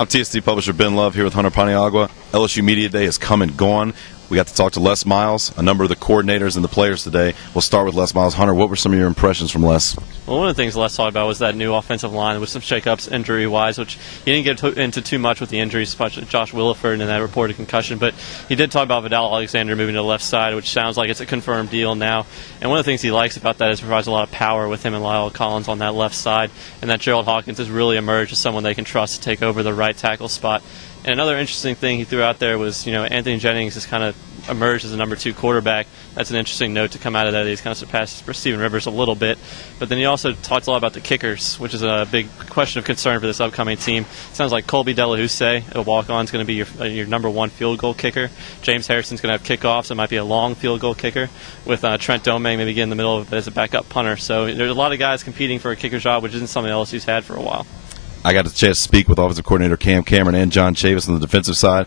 I'm TSD publisher Ben Love here with Hunter Paniagua. LSU Media Day has come and gone. We got to talk to Les Miles, a number of the coordinators and the players today. We'll start with Les Miles. Hunter, what were some of your impressions from Les? Well, one of the things Les talked about was that new offensive line with some shakeups injury-wise, which he didn't get into too much with the injuries, especially Josh Williford and that reported concussion. But he did talk about Vidal Alexander moving to the left side, which sounds like it's a confirmed deal now. And one of the things he likes about that is it provides a lot of power with him and Lyle Collins on that left side, and that Gerald Hawkins has really emerged as someone they can trust to take over the right tackle spot. And another interesting thing he threw out there was, Anthony Jennings has kind of emerged as a number 2 quarterback. That's an interesting note to come out of that. He's kind of surpassed Steven Rivers a little bit. But then he also talked a lot about the kickers, which is a big question of concern for this upcoming team. It sounds like Colby Delahousse, a walk-on, is going to be your number 1 field goal kicker. James Harrison's going to have kickoffs. It might be a long field goal kicker with Trent Domingue maybe get in the middle of it as a backup punter. So there's a lot of guys competing for a kicker job, which isn't something LSU's had for a while. I got a chance to speak with offensive coordinator Cam Cameron and John Chavis on the defensive side.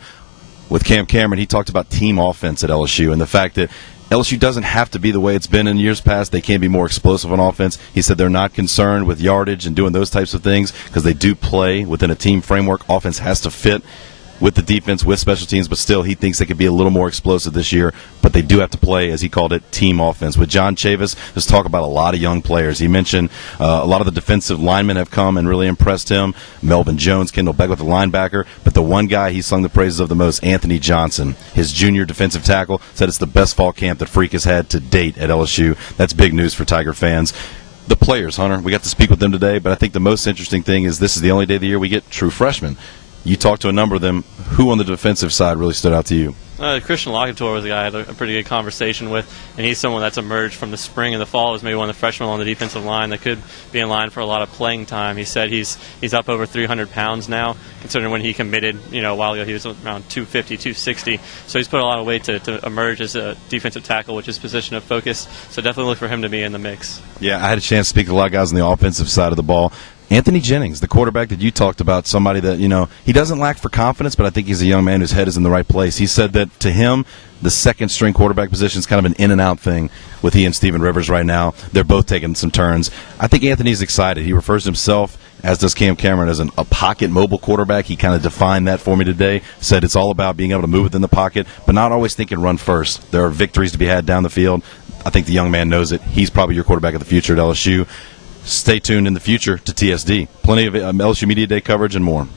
With Cam Cameron, he talked about team offense at LSU and the fact that LSU doesn't have to be the way it's been in years past. They can be more explosive on offense. He said they're not concerned with yardage and doing those types of things because they do play within a team framework. Offense has to fit with the defense, with special teams, but still he thinks they could be a little more explosive this year, but they do have to play, as he called it, team offense. With John Chavis, let's talk about a lot of young players. He mentioned a lot of the defensive linemen have come and really impressed him. Melvin Jones, Kendall Beckwith, the linebacker, but the one guy he sung the praises of the most, Anthony Johnson, his junior defensive tackle, said it's the best fall camp that Freak has had to date at LSU. That's big news for Tiger fans. The players, Hunter, we got to speak with them today, but I think the most interesting thing is this is the only day of the year we get true freshmen. You talked to a number of them. Who on the defensive side really stood out to you? Christian Lockentor was a guy I had a pretty good conversation with, and he's someone that's emerged from the spring and the fall as maybe one of the freshmen on the defensive line that could be in line for a lot of playing time. He said he's up over 300 pounds now, considering when he committed, a while ago he was around 250, 260. So he's put a lot of weight to emerge as a defensive tackle, which is position of focus. So definitely look for him to be in the mix. Yeah, I had a chance to speak to a lot of guys on the offensive side of the ball. Anthony Jennings, the quarterback that you talked about, somebody that, he doesn't lack for confidence, but I think he's a young man whose head is in the right place. He said that to him, the second-string quarterback position is kind of an in-and-out thing with he and Steven Rivers right now. They're both taking some turns. I think Anthony's excited. He refers to himself, as does Cam Cameron, as a pocket mobile quarterback. He kind of defined that for me today, said it's all about being able to move within the pocket, but not always thinking run first. There are victories to be had down the field. I think the young man knows it. He's probably your quarterback of the future at LSU. Stay tuned in the future to TSD. Plenty of LSU Media Day coverage and more.